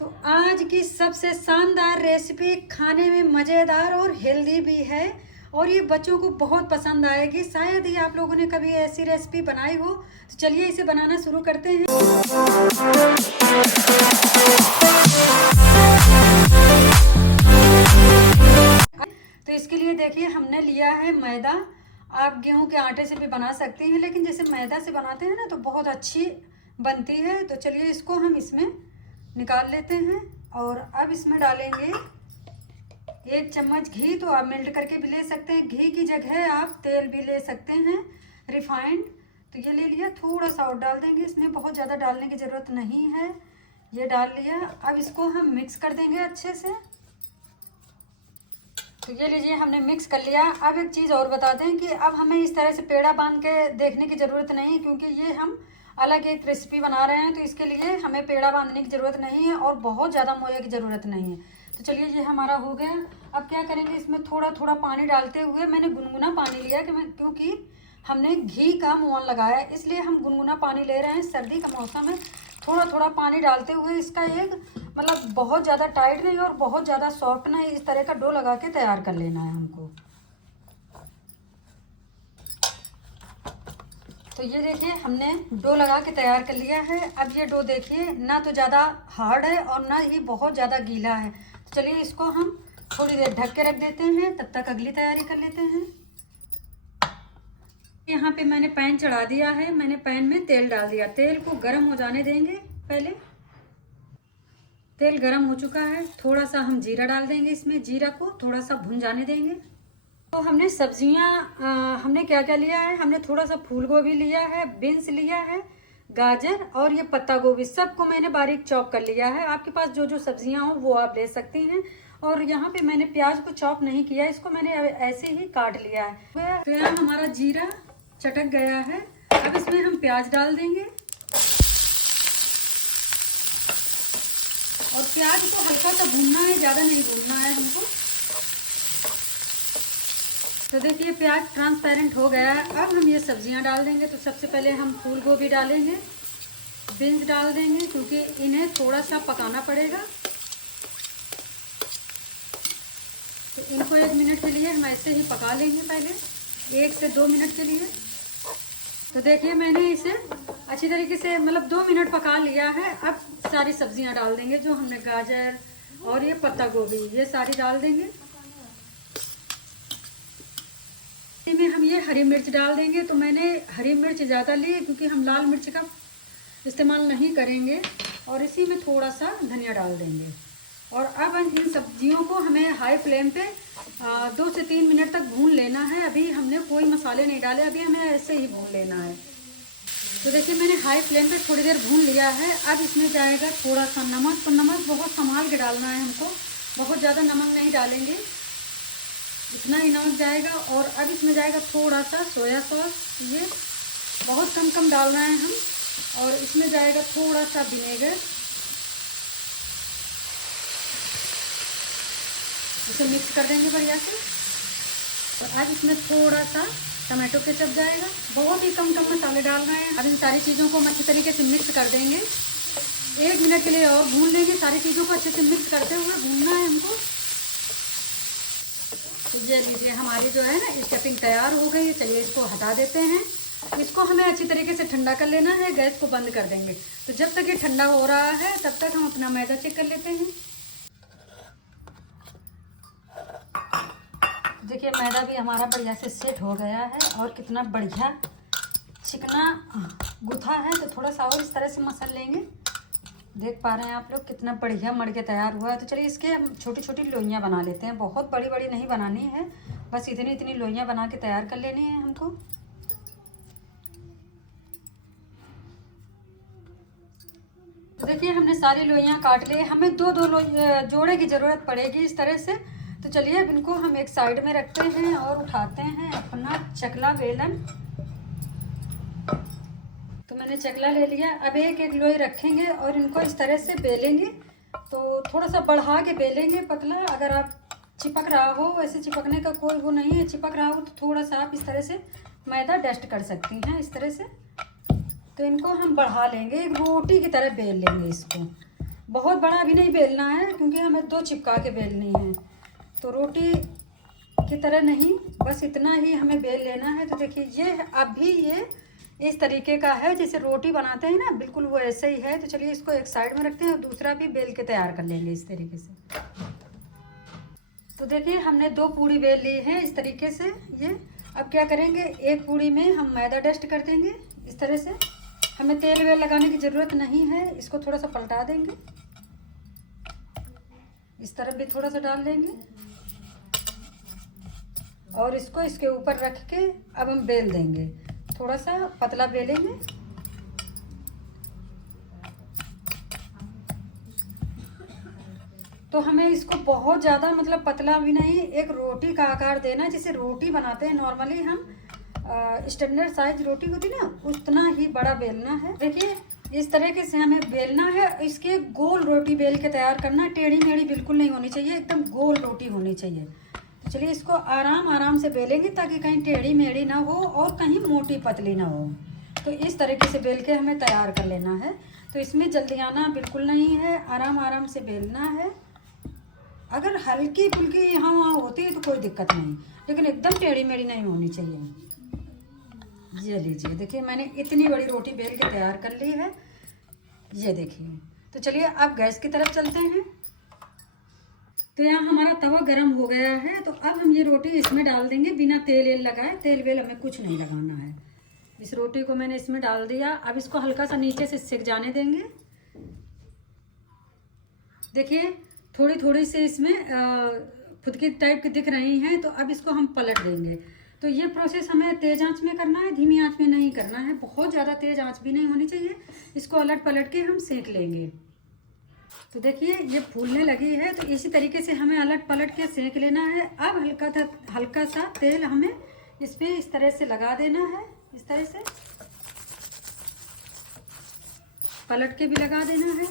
तो आज की सबसे शानदार रेसिपी खाने में मज़ेदार और हेल्दी भी है और ये बच्चों को बहुत पसंद आएगी। शायद ही आप लोगों ने कभी ऐसी रेसिपी बनाई हो। तो चलिए इसे बनाना शुरू करते हैं। तो इसके लिए देखिए हमने लिया है मैदा। आप गेहूं के आटे से भी बना सकती हैं, लेकिन जैसे मैदा से बनाते हैं ना तो बहुत अच्छी बनती है। तो चलिए इसको हम इसमें निकाल लेते हैं और अब इसमें डालेंगे 1 चम्मच घी। तो आप मेल्ट करके भी ले सकते हैं, घी की जगह आप तेल भी ले सकते हैं, रिफाइंड। तो ये ले लिया, थोड़ा सा और डाल देंगे इसमें, बहुत ज़्यादा डालने की ज़रूरत नहीं है। ये डाल लिया। अब इसको हम मिक्स कर देंगे अच्छे से। तो ये लीजिए हमने मिक्स कर लिया। अब एक चीज़ और बता दें कि अब हमें इस तरह से पेड़ा बांध के देखने की ज़रूरत नहीं, क्योंकि ये हम अलग एक रेसिपी बना रहे हैं। तो इसके लिए हमें पेड़ा बांधने की ज़रूरत नहीं है और बहुत ज़्यादा मोये की ज़रूरत नहीं है। तो चलिए ये हमारा हो गया। अब क्या करेंगे, इसमें थोड़ा थोड़ा पानी डालते हुए, मैंने गुनगुना पानी लिया क्योंकि हमने घी का मोहन लगाया है, इसलिए हम गुनगुना पानी ले रहे हैं। सर्दी का मौसम है, थोड़ा थोड़ा पानी डालते हुए इसका एक मतलब बहुत ज़्यादा टाइट नहीं और बहुत ज़्यादा सॉफ्ट नहीं, इस तरह का डो लगा के तैयार कर लेना है हमको। तो ये देखिए हमने डो लगा के तैयार कर लिया है। अब ये डो देखिए ना तो ज़्यादा हार्ड है और ना ही बहुत ज़्यादा गीला है। तो चलिए इसको हम थोड़ी देर ढक के रख देते हैं, तब तक अगली तैयारी कर लेते हैं। यहाँ पे मैंने पैन चढ़ा दिया है, मैंने पैन में तेल डाल दिया। तेल को गर्म हो जाने देंगे पहले। तेल गर्म हो चुका है, थोड़ा सा हम जीरा डाल देंगे इसमें। जीरा को थोड़ा सा भुन जाने देंगे। तो हमने सब्जियां हमने क्या क्या लिया है, हमने थोड़ा सा फूल गोभी लिया है, बीन्स लिया है, गाजर और ये पत्ता गोभी, सबको मैंने बारीक चॉप कर लिया है। आपके पास जो जो सब्जियां हो वो आप ले सकती हैं। और यहाँ पे मैंने प्याज को चॉप नहीं किया, इसको मैंने ऐसे ही काट लिया है। तो यहाँ हमारा जीरा चटक गया है। अब इसमें हम प्याज डाल देंगे और प्याज को हल्का सा भूनना है, ज़्यादा नहीं भूनना है हमको। तो देखिए प्याज ट्रांसपेरेंट हो गया है। अब हम ये सब्जियां डाल देंगे। तो सबसे पहले हम फूल गोभी डालेंगे, बीन्स डाल देंगे क्योंकि इन्हें थोड़ा सा पकाना पड़ेगा। तो इनको 1 मिनट के लिए हम ऐसे ही पका लेंगे, पहले 1 से 2 मिनट के लिए। तो देखिए मैंने इसे अच्छी तरीके से मतलब 2 मिनट पका लिया है। अब सारी सब्जियां डाल देंगे, जो हमने गाजर और ये पत्ता गोभी ये सारी डाल देंगे। में हम ये हरी मिर्च डाल देंगे। तो मैंने हरी मिर्च ज़्यादा ली क्योंकि हम लाल मिर्च का इस्तेमाल नहीं करेंगे। और इसी में थोड़ा सा धनिया डाल देंगे। और अब इन सब्जियों को हमें हाई फ्लेम पे 2 से 3 मिनट तक भून लेना है। अभी हमने कोई मसाले नहीं डाले, अभी हमें ऐसे ही भून लेना है। तो देखिए मैंने हाई फ्लेम पे थोड़ी देर भून लिया है। अब इसमें जाएगा थोड़ा सा नमक। तो नमक बहुत संभाल के डालना है हमको, बहुत ज़्यादा नमक नहीं डालेंगे, इतना ही नमक जाएगा। और अब इसमें जाएगा थोड़ा सा सोया सॉस, ये बहुत कम कम डालना है हम। और इसमें जाएगा थोड़ा सा विनेगर, इसे मिक्स कर देंगे बढ़िया से। और अब इसमें थोड़ा सा टमाटो केचप जाएगा, बहुत ही कम कम मसाले डालना है। अब इन सारी चीज़ों को हम अच्छी तरीके से मिक्स कर देंगे। 1 मिनट के लिए और भून लेंगे, सारी चीज़ों को अच्छे से मिक्स करते हुए भूनना है हमको। तो ये लीजिए हमारी जो है ना स्टफिंग तैयार हो गई है। चलिए इसको हटा देते हैं। इसको हमें अच्छी तरीके से ठंडा कर लेना है, गैस को बंद कर देंगे। तो जब तक ये ठंडा हो रहा है तब तक हम अपना मैदा चेक कर लेते हैं। देखिए मैदा भी हमारा बढ़िया से सेट हो गया है और कितना बढ़िया चिकना गुथा है। तो थोड़ा सा और इस तरह से मसल लेंगे। देख पा रहे हैं आप लोग कितना बढ़िया मड़ के तैयार हुआ है। तो चलिए इसके हम छोटी छोटी लोइयाँ बना लेते हैं। बहुत बड़ी बड़ी नहीं बनानी है, बस इतनी इतनी लोइयाँ बना के तैयार कर लेनी है हमको। तो देखिए हमने सारी लोइयाँ काट ली। हमें 2-2 जोड़े की ज़रूरत पड़ेगी इस तरह से। तो चलिए अब इनको हम एक साइड में रखते हैं और उठाते हैं अपना चकला बेलन। तो मैंने चकला ले लिया। अब एक एक लोई रखेंगे और इनको इस तरह से बेलेंगे। तो थोड़ा सा बढ़ा के बेलेंगे पतला। अगर आप चिपक रहा हो, वैसे चिपकने का कोई वो नहीं है, चिपक रहा हो तो थोड़ा सा आप इस तरह से मैदा डस्ट कर सकती हैं इस तरह से। तो इनको हम बढ़ा लेंगे, एक रोटी की तरह बेल लेंगे इसको। बहुत बड़ा भी नहीं बेलना है क्योंकि हमें 2 चिपका के बेलनी है, तो रोटी की तरह नहीं, बस इतना ही हमें बेल लेना है। तो देखिए ये अभी ये इस तरीके का है जैसे रोटी बनाते हैं ना, बिल्कुल वो ऐसे ही है। तो चलिए इसको एक साइड में रखते हैं और दूसरा भी बेल के तैयार कर लेंगे इस तरीके से। तो देखिए हमने 2 पूड़ी बेल ली है इस तरीके से। ये अब क्या करेंगे, एक पूड़ी में हम मैदा डस्ट कर देंगे इस तरह से। हमें तेल वेल लगाने की ज़रूरत नहीं है। इसको थोड़ा सा पलटा देंगे, इस तरफ भी थोड़ा सा डाल देंगे और इसको इसके ऊपर रख के अब हम बेल देंगे। थोड़ा सा पतला बेलेंगे। तो हमें इसको बहुत ज़्यादा मतलब पतला भी नहीं, एक रोटी का आकार देना। जैसे रोटी बनाते हैं नॉर्मली हम, स्टैंडर्ड साइज रोटी होती ना, उतना ही बड़ा बेलना है। देखिए इस तरीके से हमें बेलना है। इसके गोल रोटी बेल के तैयार करना, टेढ़ी मेढ़ी बिल्कुल नहीं होनी चाहिए, एकदम गोल रोटी होनी चाहिए। तो चलिए इसको आराम आराम से बेलेंगे ताकि कहीं टेढ़ी मेढ़ी ना हो और कहीं मोटी पतली ना हो। तो इस तरीके से बेल के हमें तैयार कर लेना है। तो इसमें जल्दी आना बिल्कुल नहीं है, आराम आराम से बेलना है। अगर हल्की फुल्की यहाँ वहाँ होती है तो कोई दिक्कत नहीं, लेकिन एकदम टेढ़ी मेढ़ी नहीं होनी चाहिए। ये लीजिए, देखिए मैंने इतनी बड़ी रोटी बेल के तैयार कर ली है, ये देखिए। तो चलिए अब गैस की तरफ चलते हैं। तो यहाँ हमारा तवा गरम हो गया है। तो अब हम ये रोटी इसमें डाल देंगे बिना तेल वेल लगाए। तेल वेल हमें कुछ नहीं लगाना है। इस रोटी को मैंने इसमें डाल दिया। अब इसको हल्का सा नीचे से सिक जाने देंगे। देखिए थोड़ी थोड़ी से इसमें फुदकी टाइप की दिख रही हैं, तो अब इसको हम पलट देंगे। तो ये प्रोसेस हमें तेज़ आंच में करना है, धीमी आंच में नहीं करना है। बहुत ज़्यादा तेज़ आंच भी नहीं होनी चाहिए। इसको अलट पलट के हम सेक लेंगे। तो देखिए ये फूलने लगी है, तो इसी तरीके से हमें अलट पलट के सेक लेना है। अब हल्का सा तेल हमें इस पर इस तरह से लगा देना है, इस तरह से पलट के भी लगा देना है।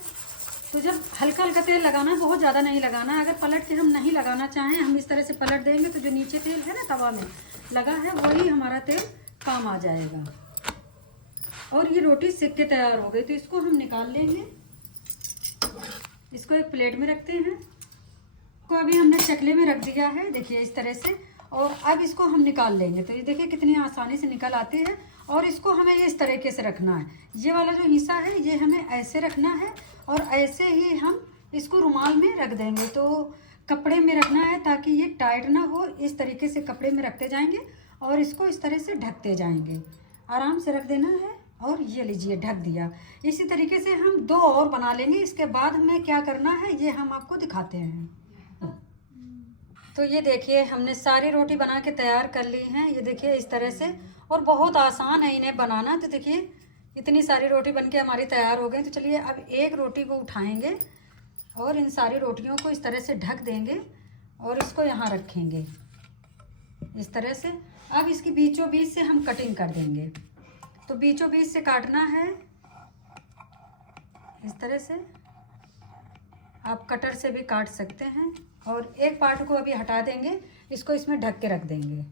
तो जब हल्का हल्का तेल लगाना, बहुत ज़्यादा नहीं लगाना है। अगर पलट के हम नहीं लगाना चाहें, हम इस तरह से पलट देंगे तो जो नीचे तेल है ना तवा में लगा है, वही हमारा तेल काम आ जाएगा। और ये रोटी सेक के तैयार हो गई। तो इसको हम निकाल लेंगे। इसको एक प्लेट में रखते हैं। तो अभी हमने चकले में रख दिया है, देखिए इस तरह से। और अब इसको हम निकाल लेंगे। तो ये देखिए कितनी आसानी से निकल आती है। और इसको हमें ये इस तरीके से रखना है। ये वाला जो हिस्सा है ये हमें ऐसे रखना है और ऐसे ही हम इसको रुमाल में रख देंगे। तो कपड़े में रखना है ताकि ये टाइट ना हो। इस तरीके से कपड़े में रखते जाएंगे और इसको इस तरह से ढकते जाएंगे। आराम से रख देना है। और ये लीजिए ढक दिया। इसी तरीके से हम 2 और बना लेंगे। इसके बाद हमें क्या करना है ये हम आपको दिखाते हैं। तो ये देखिए हमने सारी रोटी बना के तैयार कर ली हैं। ये देखिए इस तरह से। और बहुत आसान है इन्हें बनाना। तो देखिए इतनी सारी रोटी बन के हमारी तैयार हो गई। तो चलिए अब एक रोटी को उठाएंगे और इन सारी रोटियों को इस तरह से ढक देंगे और इसको यहाँ रखेंगे इस तरह से। अब इसकी बीचों बीच से हम कटिंग कर देंगे। तो बीचों बीच से काटना है इस तरह से। आप कटर से भी काट सकते हैं। और एक पार्ट को अभी हटा देंगे, इसको इसमें ढक के रख देंगे।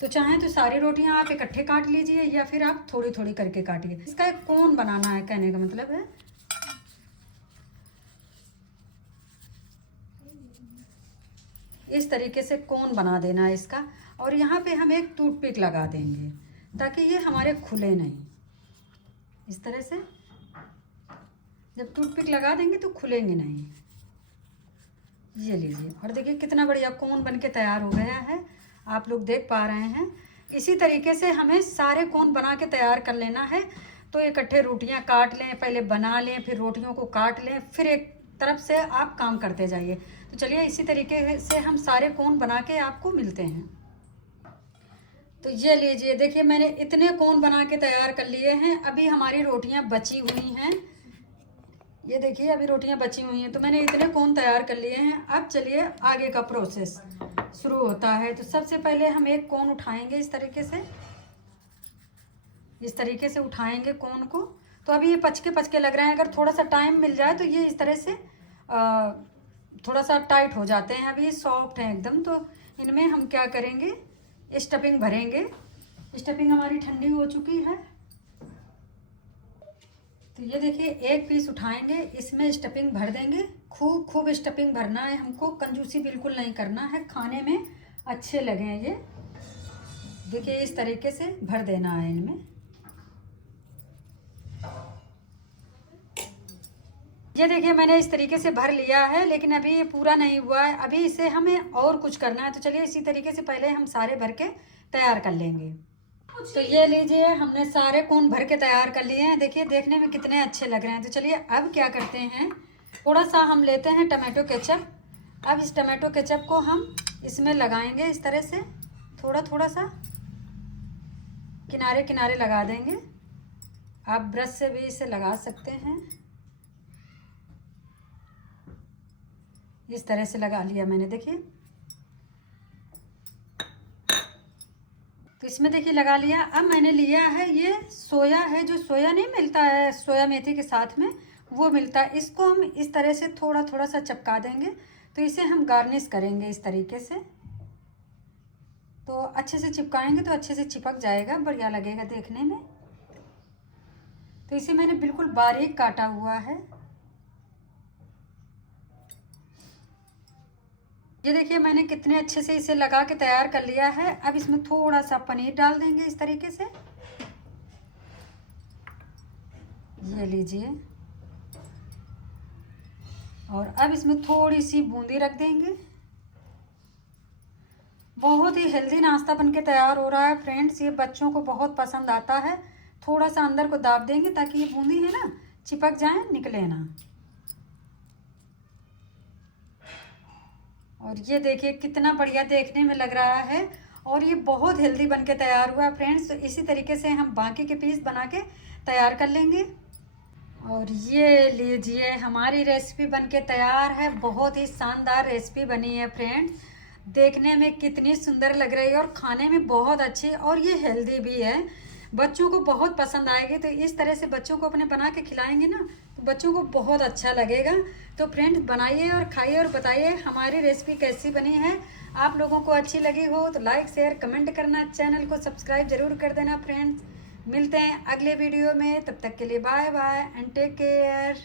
तो चाहें तो सारी रोटियां आप इकट्ठे काट लीजिए या फिर आप थोड़ी थोड़ी करके काटिए। इसका एक कोन बनाना है, कहने का मतलब है। इस तरीके से कोन बना देना है इसका। और यहाँ पे हम एक टूथपिक लगा देंगे ताकि ये हमारे खुले नहीं। इस तरह से जब टूथपिक लगा देंगे तो खुलेंगे नहीं। ये लीजिए। और देखिए कितना बढ़िया कोन बन के तैयार हो गया है, आप लोग देख पा रहे हैं। इसी तरीके से हमें सारे कोन बना के तैयार कर लेना है। तो इकट्ठे रोटियां काट लें, पहले बना लें, फिर रोटियों को काट लें, फिर एक तरफ से आप काम करते जाइए। तो चलिए इसी तरीके से हम सारे कोन बना के आपको मिलते हैं। तो ये लीजिए, देखिए मैंने इतने कोन बना के तैयार कर लिए हैं। अभी हमारी रोटियां बची हुई हैं। ये देखिए अभी रोटियां बची हुई हैं। तो मैंने इतने कोन तैयार कर लिए हैं। अब चलिए आगे का प्रोसेस शुरू होता है। तो सबसे पहले हम एक कोन उठाएंगे इस तरीके से। इस तरीके से उठाएंगे कोन को। तो अभी ये पचके लग रहे हैं। अगर थोड़ा सा टाइम मिल जाए तो ये इस तरह से थोड़ा सा टाइट हो जाते हैं। अभी ये सॉफ्ट हैं एकदम। तो इनमें हम क्या करेंगे, स्टफिंग भरेंगे। स्टफिंग हमारी ठंडी हो चुकी है। तो ये देखिए एक पीस उठाएंगे, इसमें स्टफिंग भर देंगे। खूब खूब स्टफिंग भरना है हमको, कंजूसी बिल्कुल नहीं करना है, खाने में अच्छे लगें ये। देखिए इस तरीके से भर देना है इनमें। ये देखिए मैंने इस तरीके से भर लिया है, लेकिन अभी ये पूरा नहीं हुआ है, अभी इसे हमें और कुछ करना है। तो चलिए इसी तरीके से पहले हम सारे भर के तैयार कर लेंगे। तो ये लीजिए हमने सारे कोन भर के तैयार कर लिए हैं। देखिए देखने में कितने अच्छे लग रहे हैं। तो चलिए अब क्या करते हैं, थोड़ा सा हम लेते हैं टमाटो केचप। अब इस टमाटो केचप को हम इसमें लगाएंगे इस तरह से, थोड़ा थोड़ा सा किनारे किनारे लगा देंगे। आप ब्रश से भी इसे लगा सकते हैं। इस तरह से लगा लिया मैंने, देखिए। तो इसमें देखिए लगा लिया। अब मैंने लिया है ये सोया है, जो सोया नहीं मिलता है सोया मेथी के साथ में, वो मिलता है। इसको हम इस तरह से थोड़ा थोड़ा सा चिपका देंगे। तो इसे हम गार्निश करेंगे इस तरीके से। तो अच्छे से चिपकाएंगे तो अच्छे से चिपक जाएगा, बढ़िया लगेगा देखने में। तो इसे मैंने बिल्कुल बारीक काटा हुआ है। ये देखिए मैंने कितने अच्छे से इसे लगा के तैयार कर लिया है। अब इसमें थोड़ा सा पनीर डाल देंगे इस तरीके से। ये लीजिए, और अब इसमें थोड़ी सी बूंदी रख देंगे। बहुत ही हेल्दी नाश्ता बनके तैयार हो रहा है फ्रेंड्स, ये बच्चों को बहुत पसंद आता है। थोड़ा सा अंदर को दाब देंगे ताकि ये बूंदी है ना चिपक जाए, निकले ना। और ये देखिए कितना बढ़िया देखने में लग रहा है, और ये बहुत हेल्दी बनके तैयार हुआ है फ्रेंड्स। तो इसी तरीके से हम बाकी के पीस बना के तैयार कर लेंगे। और ये लीजिए हमारी रेसिपी बनके तैयार है। बहुत ही शानदार रेसिपी बनी है फ्रेंड्स, देखने में कितनी सुंदर लग रही है और खाने में बहुत अच्छी, और ये हेल्दी भी है। बच्चों को बहुत पसंद आएगी। तो इस तरह से बच्चों को अपने बना के खिलाएंगे ना तो बच्चों को बहुत अच्छा लगेगा। तो फ्रेंड्स बनाइए और खाइए और बताइए हमारी रेसिपी कैसी बनी है। आप लोगों को अच्छी लगी हो तो लाइक शेयर कमेंट करना, चैनल को सब्सक्राइब जरूर कर देना फ्रेंड्स। मिलते हैं अगले वीडियो में, तब तक के लिए bye bye and take care.